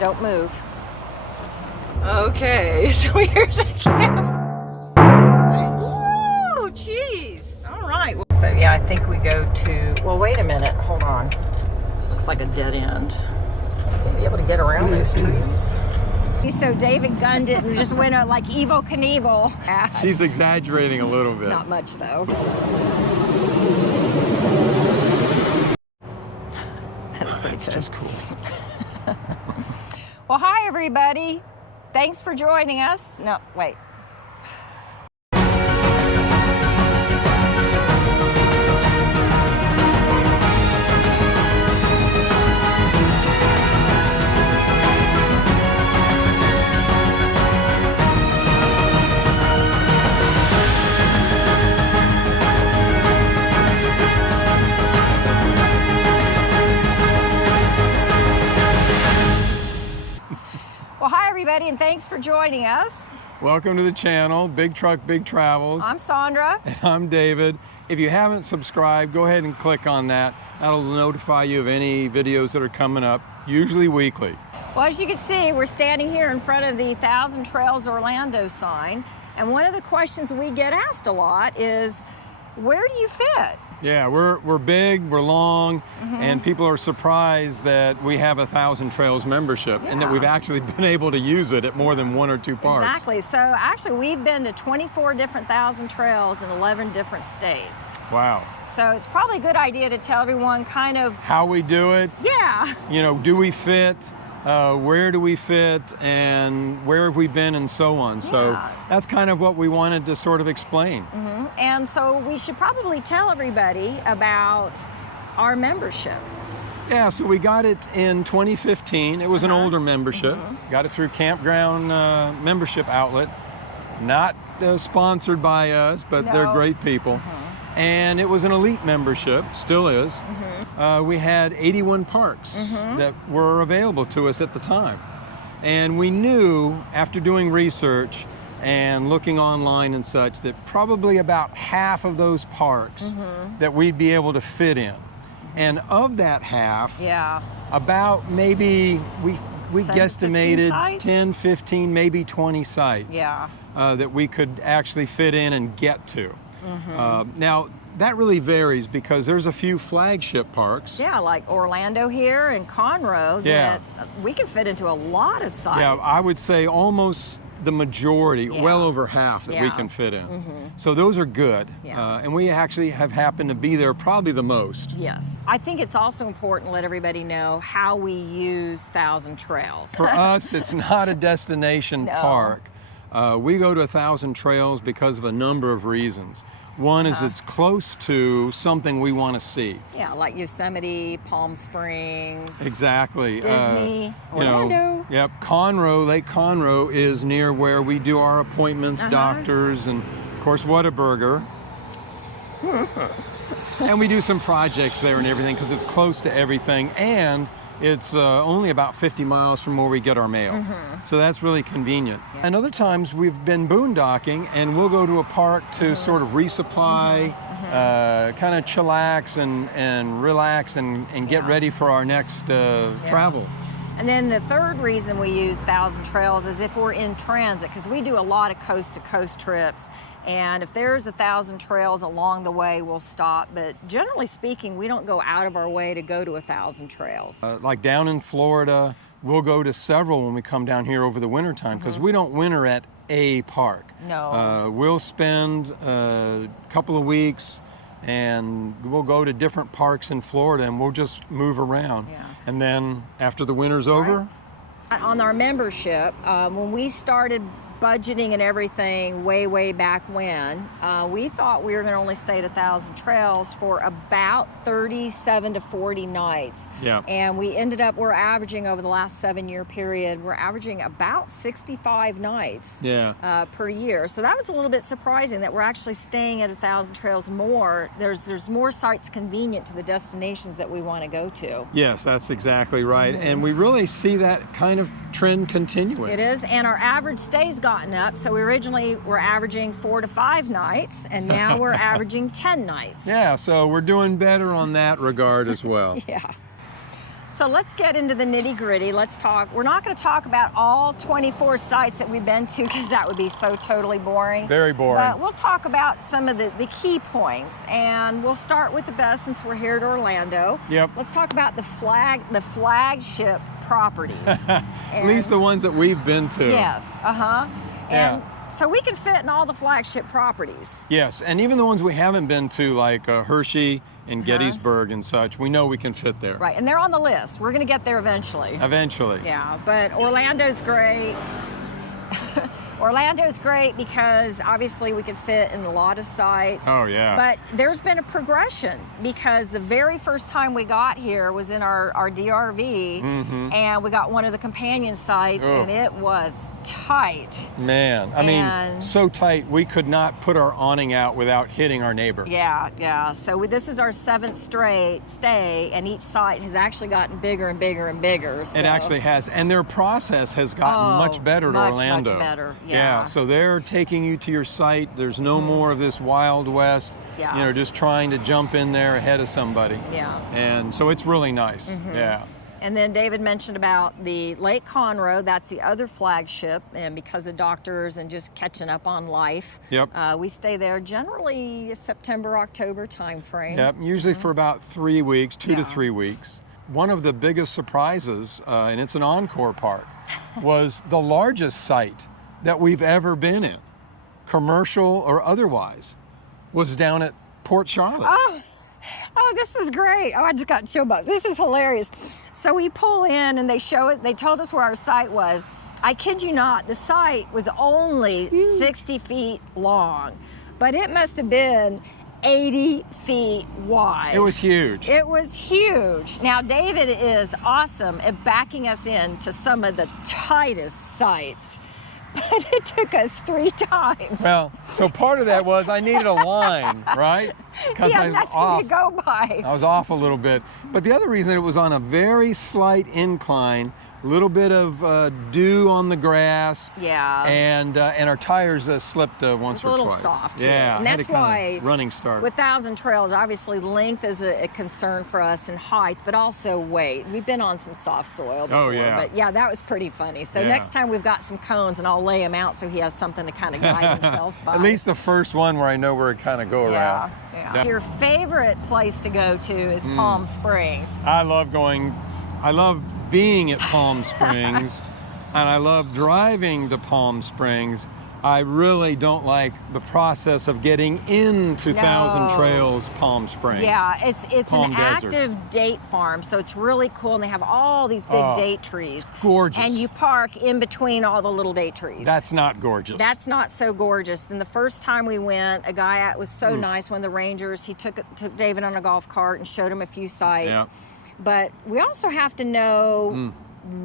Don't move. Okay, so here's a camp. Whoa, jeez. All right. So yeah, I think we go to, well, wait a minute. Hold on. Looks like a dead end. Gonna be able to get around those trees. So David gunned it and just went out like Evel Knievel. She's exaggerating a little bit. Not much though. That's pretty cool. Just cool. Well, hi everybody. Thanks for joining us. No, wait. Everybody, and thanks for joining us. Welcome to the channel, Big Truck, Big Travels. I'm Sandra. And I'm David. If you haven't subscribed, go ahead and click on that. That'll notify you of any videos that are coming up, usually weekly. Well, as you can see, we're standing here in front of the 1,000 Trails Orlando sign. And one of the questions we get asked a lot is, where do you fit? Yeah, we're big, we're long, and people are surprised that we have a 1,000 Trails membership and that we've actually been able to use it at more than 1 or 2 parks. Exactly. So actually we've been to 24 different 1,000 Trails in 11 different states. Wow. So it's probably a good idea to tell everyone kind of how we do it. Yeah. You know, do we fit? Where do we fit, and where have we been, and so on. So that's kind of what we wanted to sort of explain. And so we should probably tell everybody about our membership. Yeah, so we got it in 2015. It was an older membership. Got it through Campground membership outlet. Not sponsored by us, but they're great people. And it was an elite membership, still is. We had 81 parks that were available to us at the time. And we knew, after doing research and looking online and such, that probably about half of those parks that we'd be able to fit in. And of that half, about maybe, we guesstimated 10, 15, maybe 20 sites that we could actually fit in and get to. Now, that really varies because there's a few flagship parks. Yeah, like Orlando here and Conroe that we can fit into a lot of sites. Yeah, I would say almost the majority, well over half that we can fit in. So those are good. And we actually have happened to be there probably the most. Yes. I think it's also important to let everybody know how we use 1,000 Trails. For us, it's not a destination park. We go to 1,000 Trails because of a number of reasons. One is it's close to something we want to see. Yeah, like Yosemite, Palm Springs. Exactly. Disney, Orlando. Yep, Conroe, Lake Conroe is near where we do our appointments, doctors, and of course Whataburger. And we do some projects there and everything because it's close to everything, and it's only about 50 miles from where we get our mail. So that's really convenient. And other times we've been boondocking and we'll go to a park to sort of resupply, kind of chillax and relax and get ready for our next travel. And then the third reason we use 1,000 Trails is if we're in transit, because we do a lot of coast-to-coast trips. And if there's 1,000 Trails along the way, we'll stop. But generally speaking, we don't go out of our way to go to 1,000 Trails. Like down in Florida, we'll go to several when we come down here over the winter time because we don't winter at a park. No. We'll spend a couple of weeks and we'll go to different parks in Florida and we'll just move around. And then after the winter's over. On our membership, when we started budgeting and everything way back when, we thought we were going to only stay at 1,000 Trails for about 37 to 40 nights. And we ended up, we're averaging over the last 7-year period, we're averaging about 65 nights per year. So that was a little bit surprising that we're actually staying at 1,000 Trails more. There's more sites convenient to the destinations that we want to go to. Yes, that's exactly right. And we really see that kind of trend continuing. It is, and our average stays gotten up. So we originally were averaging 4 to 5 nights, and now we're averaging 10 nights. Yeah, so we're doing better on that regard as well. So let's get into the nitty gritty. Let's talk. We're not going to talk about all 24 sites that we've been to because that would be so totally boring. Very boring. But we'll talk about some of the key points, and we'll start with the best since we're here at Orlando. Yep. Let's talk about the flagship properties. At least the ones that we've been to. Yes. Yeah. And so we can fit in all the flagship properties. Yes, and even the ones we haven't been to, like Hershey and Gettysburg and such, we know we can fit there. Right, and they're on the list. We're going to get there eventually. Eventually. Yeah, but Orlando's great. Orlando's great because obviously we could fit in a lot of sites. Oh, yeah. But there's been a progression because the very first time we got here was in our DRV, and we got one of the companion sites, and it was tight. Man, I mean, so tight we could not put our awning out without hitting our neighbor. Yeah. So this is our 7th straight stay, and each site has actually gotten bigger and bigger and bigger. So. It actually has, and their process has gotten much better at Orlando. Much better. Yeah, so they're taking you to your site. There's no more of this Wild West, just trying to jump in there ahead of somebody. Yeah. And so it's really nice. Yeah. And then David mentioned about the Lake Conroe. That's the other flagship, and because of doctors and just catching up on life, we stay there generally September, October timeframe. Yep, usually for about 3 weeks, 2 to 3 weeks. One of the biggest surprises, and it's an encore park, was the largest site that we've ever been in, commercial or otherwise, was down at Port Charlotte. Oh, this was great. Oh, I just got chill bumps. This is hilarious. So we pull in and they show it. They told us where our site was. I kid you not, the site was only 60 feet long, but it must have been 80 feet wide. It was huge. It was huge. Now, David is awesome at backing us into some of the tightest sites. But it took us 3 times. Well, so part of that was I needed a line, right? Because I was nothing off. to go by. I was off a little bit. But the other reason, it was on a very slight incline, a little bit of dew on the grass. Yeah. And our tires slipped once or twice. It's a little soft, too. Yeah. And that's why running start. With 1,000 Trails, obviously length is a concern for us and height, but also weight. We've been on some soft soil before. Oh, yeah. But yeah, that was pretty funny. So next time we've got some cones and I'll lay him out so he has something to kind of guide himself by. At least the first one where I know where it kind of go around. Yeah. Your favorite place to go to is Palm Springs. I love being at Palm Springs, and I love driving to Palm Springs. I really don't like the process of getting into 1,000 Trails Palm Springs. Yeah, it's Palm an Desert. active date farm, so it's really cool, and they have all these big date trees. It's gorgeous. And you park in between all the little date trees. That's not gorgeous. That's not so gorgeous. And the first time we went, a guy was so nice, one of the rangers, he took David on a golf cart and showed him a few sites. Yeah. But we also have to know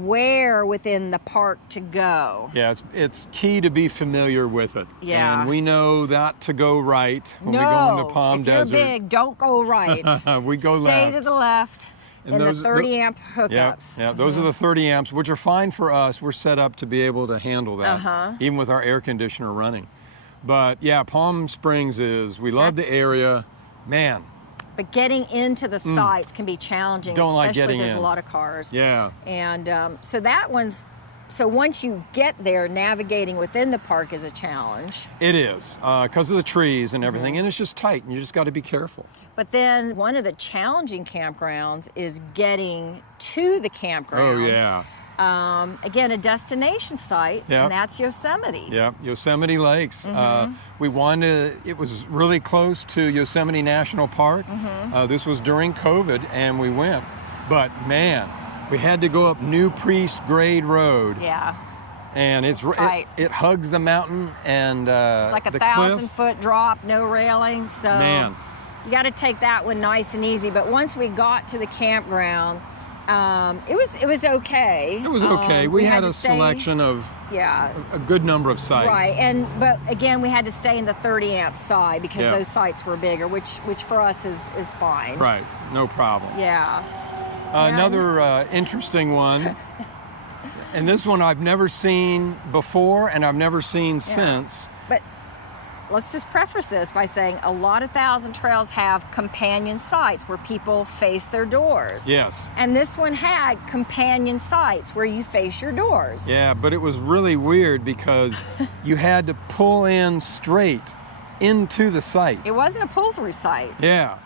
where within the park to go. Yeah, it's key to be familiar with it. Yeah. And we know that to go right when we go into Palm if Desert. you're big, don't go right. We go left. Stay to the left. And the 30 amp hookups. Yeah, those are the 30 amps, which are fine for us. We're set up to be able to handle that, even with our air conditioner running. But yeah, Palm Springs we love the area. Man. But getting into the sites can be challenging, especially if there's a lot of cars. Yeah. And so once you get there, navigating within the park is a challenge. It is, because of the trees and everything, and it's just tight, and you just got to be careful. But then one of the challenging campgrounds is getting to the campground. Oh, yeah. Again, a destination site, and that's Yosemite. Yeah, Yosemite Lakes. It was really close to Yosemite National Park. This was during COVID, and we went. But man, we had to go up New Priest Grade Road. Yeah. And it hugs the mountain and it's like a 1,000-foot drop, no railings. So man, you got to take that one nice and easy. But once we got to the campground, it was okay. It was okay. We had a selection of a good number of sites. Right, but again, we had to stay in the 30 amp side because those sites were bigger, which for us is fine. Right, no problem. Yeah. Another interesting one, and this one I've never seen before and I've never seen since. But let's just preface this by saying a lot of Thousand Trails have companion sites where people face their doors. Yes. And this one had companion sites where you face your doors. Yeah, but it was really weird because you had to pull in straight into the site. It wasn't a pull-through site. Yeah.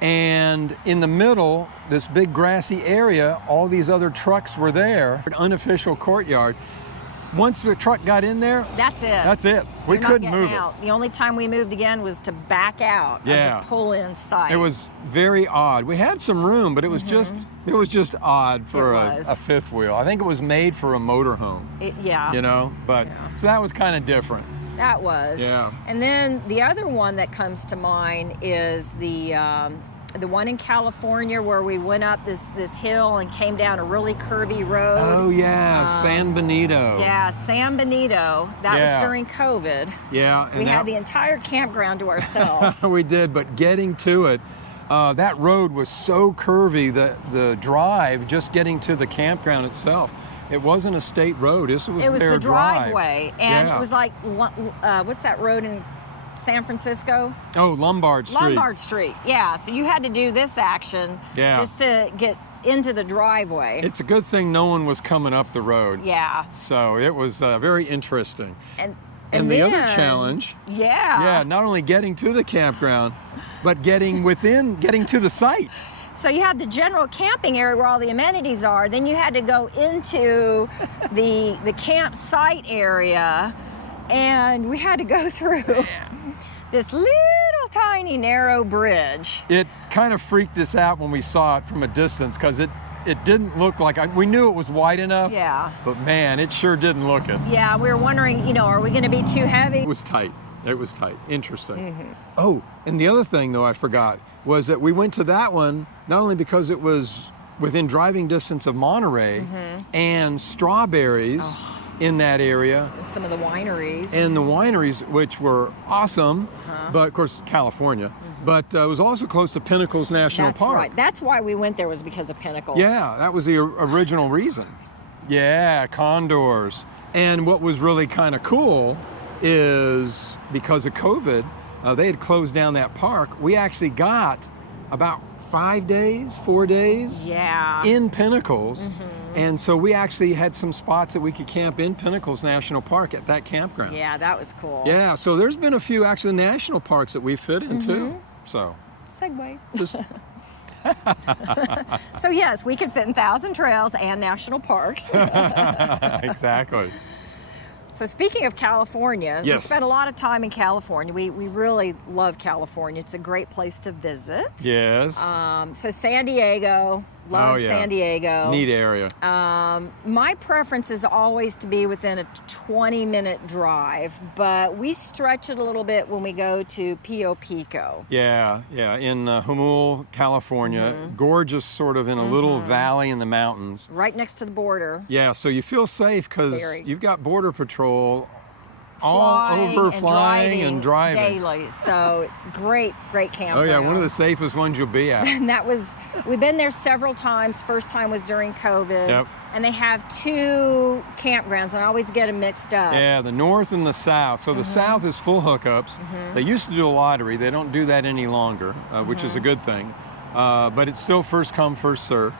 And in the middle, this big grassy area, all these other trucks were there, an unofficial courtyard. Once the truck got in there, that's it. That's it. We You're not couldn't getting move out. it. The only time we moved again was to back out of the pull-in site. It was very odd. We had some room, but it was just odd for a fifth wheel. I think it was made for a motorhome. Yeah. You know, but so that was kind of different. That was. Yeah. And then the other one that comes to mind is the one in California where we went up this hill and came down a really curvy road. Oh yeah, San Benito. Yeah, San Benito. That was during COVID. Yeah. And we had the entire campground to ourselves. We did, but getting to it, that road was so curvy that the drive, just getting to the campground itself, it wasn't a state road. It was their the drive. driveway. And it was like, what's that road in San Francisco? Oh, Lombard Street. Lombard Street, yeah. So you had to do this action just to get into the driveway. It's a good thing no one was coming up the road. Yeah. So it was very interesting. And the then, other challenge, yeah, not only getting to the campground, but getting to the site. So you had the general camping area where all the amenities are. Then you had to go into the campsite area, and we had to go through this little tiny narrow bridge. It kind of freaked us out when we saw it from a distance because it didn't look like, we knew it was wide enough. Yeah. But man, it sure didn't look it. Yeah, we were wondering, are we going to be too heavy? It was tight. It was tight. Interesting. Oh, and the other thing though I forgot was that we went to that one not only because it was within driving distance of Monterey and strawberries in that area. And some of the wineries. And the wineries, which were awesome, but of course, California. But it was also close to Pinnacles National Park. Right. That's why we went there, was because of Pinnacles. Yeah, that was the original reason. Yeah, condors. And what was really kind of cool is because of COVID, they had closed down that park. We actually got about 4 days in Pinnacles. And so we actually had some spots that we could camp in Pinnacles National Park at that campground. Yeah, that was cool. Yeah, so there's been a few actually national parks that we fit in too. So segue. Just So yes, we can fit in Thousand Trails and national parks. Exactly. So speaking of California, we spent a lot of time in California. We really love California. It's a great place to visit. Yes. So San Diego, love San Diego. Neat area. My preference is always to be within a 20-minute drive, but we stretch it a little bit when we go to Pio Pico. Yeah, in Jamul, California. Gorgeous, sort of in a little valley in the mountains. Right next to the border. Yeah, so you feel safe because you've got Border Patrol flying and driving daily. So it's great campground. Oh yeah, one of the safest ones you'll be at. And we've been there several times. First time was during COVID. Yep. And they have 2 campgrounds, and I always get them mixed up. Yeah, the north and the south. So the south is full hookups. They used to do a lottery. They don't do that any longer, which is a good thing. But it's still first come, first serve.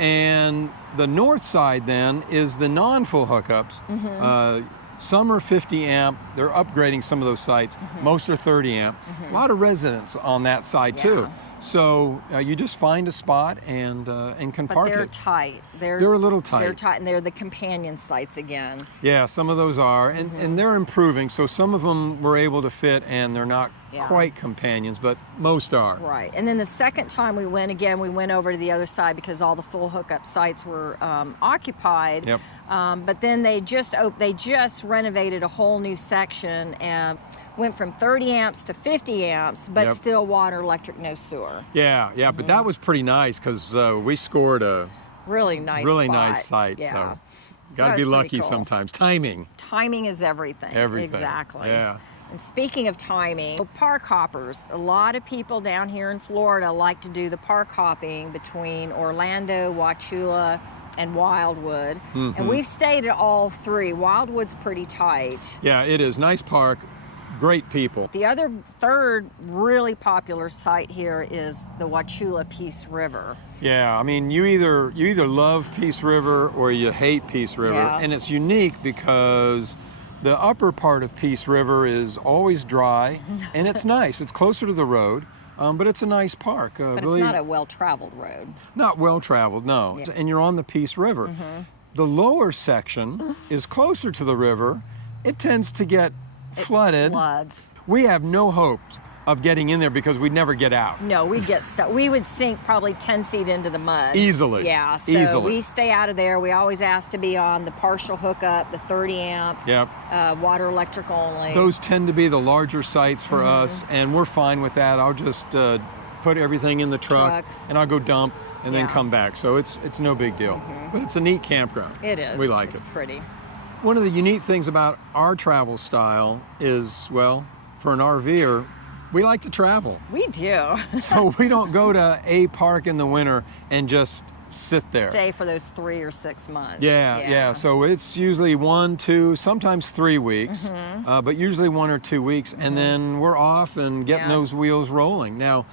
And the north side then is the non-full hookups. Some are 50 amp. They're upgrading some of those sites. Most are 30 amp. A lot of residents on that side too. So you just find a spot and can park it. But they're tight. They're a little tight. They're tight, and they're the companion sites again. Yeah, some of those are, and they're improving. So some of them were able to fit, and they're not quite companions, but most are. Right. And then the second time we went over to the other side because all the full hookup sites were occupied. Yep. But then they just renovated a whole new section and went from 30 amps to 50 amps, but still water, electric, no sewer. Yeah, but that was pretty nice because we scored a really nice site. Yeah. So got to be lucky sometimes. Timing is everything. Exactly. Yeah. And speaking of timing, park hoppers. A lot of people down here in Florida like to do the park hopping between Orlando, Wauchula, and Wildwood. And we've stayed at all 3. Wildwood's pretty tight. Yeah, it is. Nice park. great people. The other third really popular site here is the Wauchula Peace River. Yeah, I mean, you either love Peace River or you hate Peace River, Yeah. and it's unique because the upper part of Peace River is always dry, and it's nice. It's closer to the road, but it's a nice park. But it's not a well-traveled road. Not well-traveled, no. Yeah. And you're on the Peace River. The lower section is closer to the river. It tends to get flooded. Floods. We have no hopes of getting in there because we'd never get out. No, we'd get stuck. We would sink probably 10 feet into the mud. Easily. Yeah, so Easily. we stay out of there. We always ask to be on the partial hookup, the 30 amp, Yep. water electric only. Those tend to be the larger sites for us, and we're fine with that. I'll just put everything in the truck, and I'll go dump and then Yeah. come back. So it's no big deal. But it's a neat campground. It is. We like it's it. pretty. One of the unique things about our travel style is, well, for an RVer, we like to travel. We do. So we don't go to a park in the winter and just sit there. Stay for those 3 or 6 months. Yeah. So it's usually 1, 2, sometimes 3 weeks, but usually 1 or 2 weeks, and then we're off and getting Yeah. those wheels rolling. Now,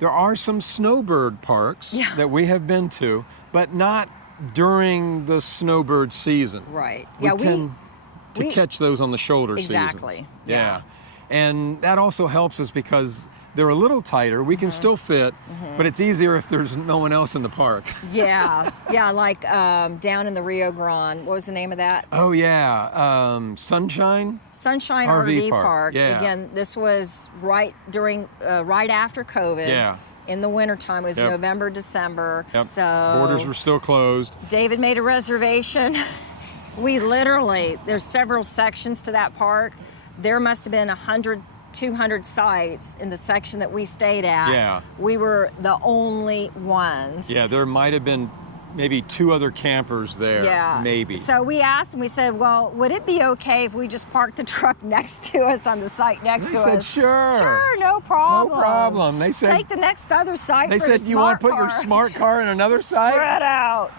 there are some snowbird parks that we have been to, but not during the snowbird season. Right. We Yeah, tend to we- catch those on the shoulder Exactly. seasons. Yeah. And that also helps us because they're a little tighter. We can still fit, but it's easier if there's no one else in the park. Yeah, like down in the Rio Grande. What was the name of that? Oh yeah, Sunshine. Sunshine RV RV park, Park. yeah. Again, this was right after COVID. Yeah. In the wintertime, it was Yep. November, December. Yep. So Borders were still closed. David made a reservation. There's several sections to that park. There must have been 100, 200 sites in the section that we stayed at. Yeah. We were the only ones. Yeah, there might have been maybe 2 other campers there. Yeah. Maybe. So we asked and we said, well, would it be okay if we just parked the truck next to us on the site next They to said, us? sure. Sure, no problem. No problem. They said, take the next other site. they for said, your you want to smart put your car." smart car in another site? Spread out.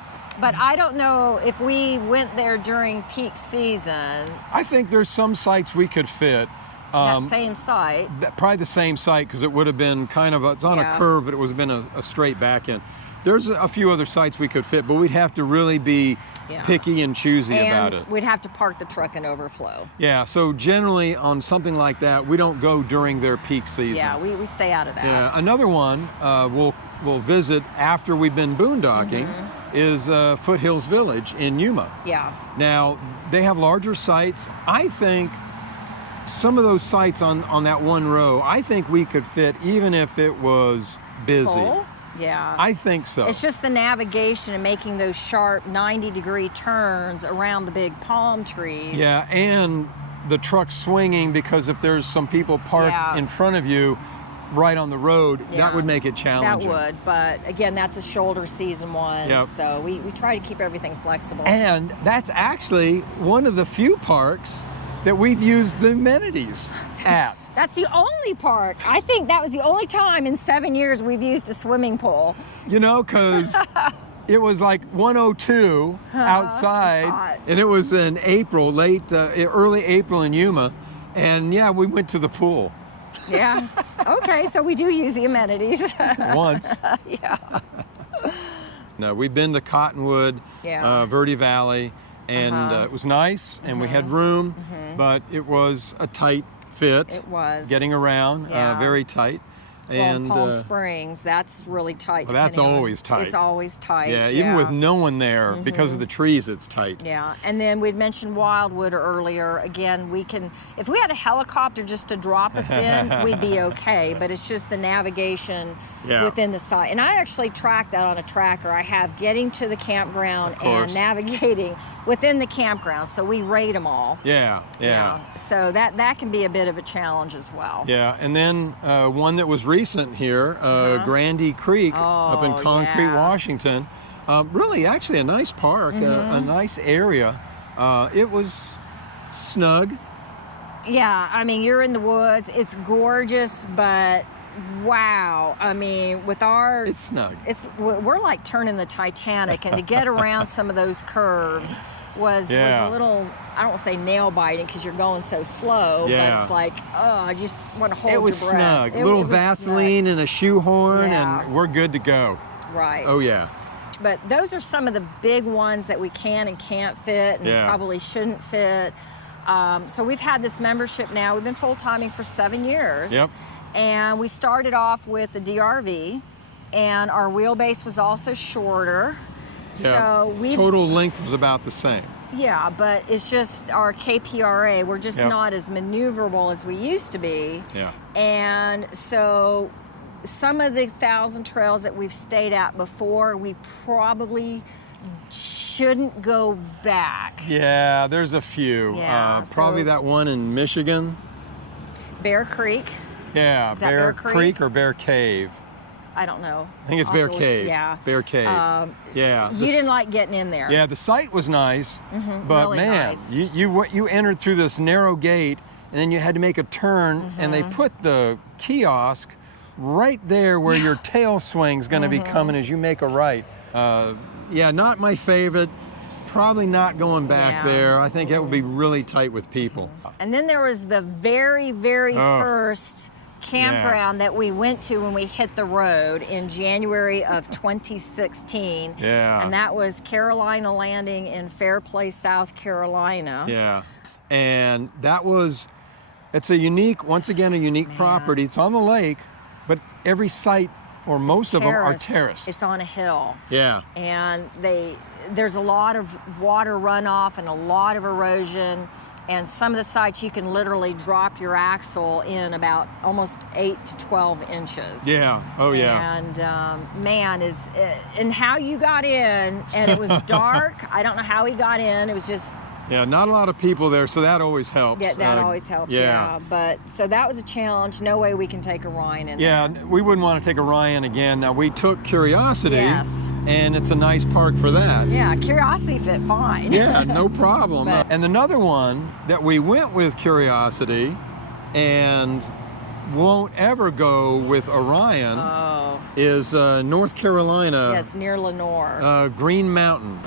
But I don't know if we went there during peak season, I think there's some sites we could fit. that same site. Probably the same site because it would have been kind of it's on Yeah. a curve, but it was been a straight back end. There's a few other sites we could fit, but we'd have to really be picky and choosy about And it. we'd have to park the truck and overflow. Yeah, so generally on something like that, we don't go during their peak season. Yeah, we stay out of that. Yeah, another one we'll visit after we've been boondocking is Foothills Village in Yuma. Yeah. Now, they have larger sites. I think some of those sites on that one row, I think we could fit even if it was busy. Full? Yeah. I think so. It's just the navigation and making those sharp 90-degree turns around the big palm trees. Yeah, and the truck swinging because if there's some people parked in front of you right on the road, that would make it challenging. That would, but again, that's a shoulder season one, Yep. so we try to keep everything flexible. And that's actually one of the few parks that we've used the amenities at. That's the only park. I think that was the only time in 7 years we've used a swimming pool. You know, because it was like 102 outside, hot. and it was in April, early April in Yuma, and yeah, we went to the pool Yeah. Okay, so we do use the amenities. once. Yeah. No, we've been to Cottonwood, Yeah. Verde Valley, and it was nice, and we had room, but it was a tight fit. It was. Getting around, Yeah. very tight. And Palm Springs, that's really tight. well, that's depending on- always tight. It's always tight. yeah, even with no one there, because of the trees, it's tight. Yeah, and then we'd mentioned Wildwood earlier. Again, we can, if we had a helicopter just to drop us in, we'd be okay, but it's just the navigation within the site. And I actually track that on a tracker. I have getting to the campground and navigating within the campground, so we rate them all. Yeah. So that can be a bit of a challenge as well. Yeah, and then one that was recent here, Grandy Creek up in Concrete, Washington. Really, actually a nice park, a nice area. It was snug. Yeah, I mean, you're in the woods. It's gorgeous, but wow. I mean, It's snug. we're like turning the Titanic, and to get around some of those curves, was a little, I don't want to say nail biting because you're going so slow, but it's like, oh, I just want to hold your breath. It was snug. A little Vaseline and a shoehorn, and we're good to go. Right. Oh, yeah. But those are some of the big ones that we can and can't fit and probably shouldn't fit. So we've had this membership now. We've been full-timing for 7 years. Yep. And we started off with the DRV, and our wheelbase was also shorter. Yeah. So we total length was about the same. Yeah, but it's just our KPRA. We're just not as maneuverable as we used to be. Yeah. And so some of the 1,000 trails that we've stayed at before, we probably shouldn't go back. Yeah, there's a few. Yeah, probably that one in Michigan. Bear Creek. Yeah, Is that Bear Creek? Creek or Bear Cave. I don't know. I think it's Bear Cave. Yeah. Bear Cave. Yeah. You didn't like getting in there. Yeah, the site was nice, but really man, nice. you entered through this narrow gate, and then you had to make a turn, and they put the kiosk right there where your tail swing's going to be coming as you make a right. Yeah, not my favorite. Probably not going back there. I think that would be really tight with people. And then there was the very, very first campground that we went to when we hit the road in January of 2016. Yeah. And that was Carolina Landing in Fairplay, South Carolina. Yeah. And that was, it's a unique, once again, a unique property. It's on the lake, but every site, or most of them, are terraced. It's on a hill. Yeah. And there's a lot of water runoff and a lot of erosion. And some of the sites you can literally drop your axle in about almost 8 to 12 inches. Yeah. Oh, yeah. And man, and how you got in, and it was dark. I don't know how he got in. It was just. Yeah, not a lot of people there, so that always helps. Yeah, that always helps. Yeah. But so that was a challenge. No way we can take a Ryan in. Yeah, there. we wouldn't want to take a Ryan again. Now we took Curiosity. Yes. And it's a nice park for that. Yeah, Curiosity fit fine. Yeah, no problem. And another one that we went with Curiosity and won't ever go with Orion is North Carolina. Yes, near Lenore. Green Mountain.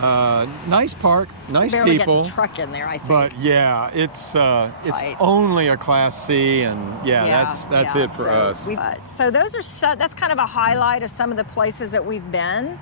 Nice park, nice barely people. Get the truck in there, I think. But yeah, it's only a Class C, and that's it for us. So those are that's kind of a highlight of some of the places that we've been.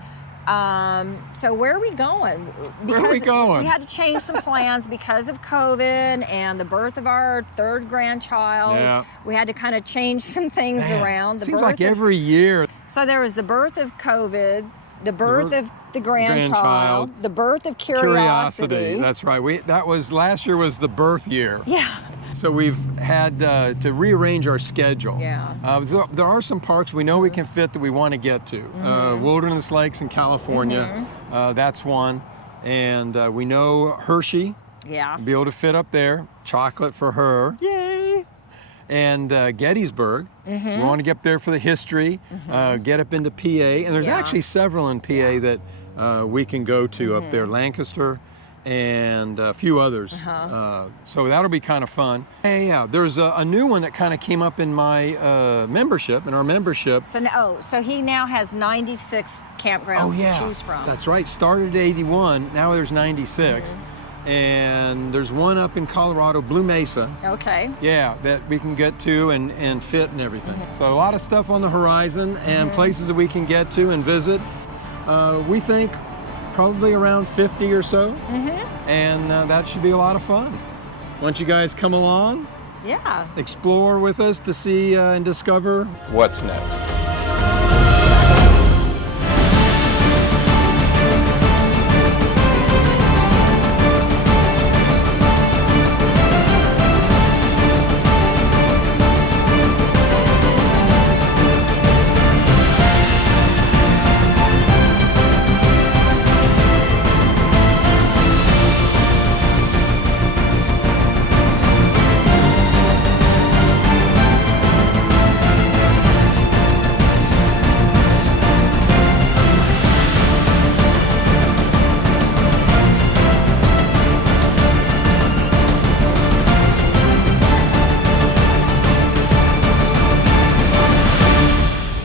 So where are we going? Where are we going? We had to change some plans because of COVID and the birth of our third grandchild. Yeah. We had to kind of change some things around. Seems like every year. So there was the birth of COVID, the birth of the grandchild, the birth of Curiosity. That's right. That was last year was the birth year. Yeah. So we've had to rearrange our schedule. Yeah. So there are some parks we know we can fit that we want to get to. Wilderness Lakes in California, that's one. And we know Hershey. Yeah. Be able to fit up there. Chocolate for her. Yay! And Gettysburg. We want to get up there for the history. Get up into PA. And there's actually several in PA that we can go to up there. Lancaster. And a few others. So that'll be kind of fun. Yeah, there's a new one that kind of came up in my membership, in our membership. So he now has 96 campgrounds to choose from. That's right. Started at 81, now there's 96. And there's one up in Colorado, Blue Mesa. Okay. Yeah, that we can get to and fit and everything. So a lot of stuff on the horizon and places that we can get to and visit. We think probably around 50 or so, and that should be a lot of fun. Once you guys come along, explore with us to see and discover what's next.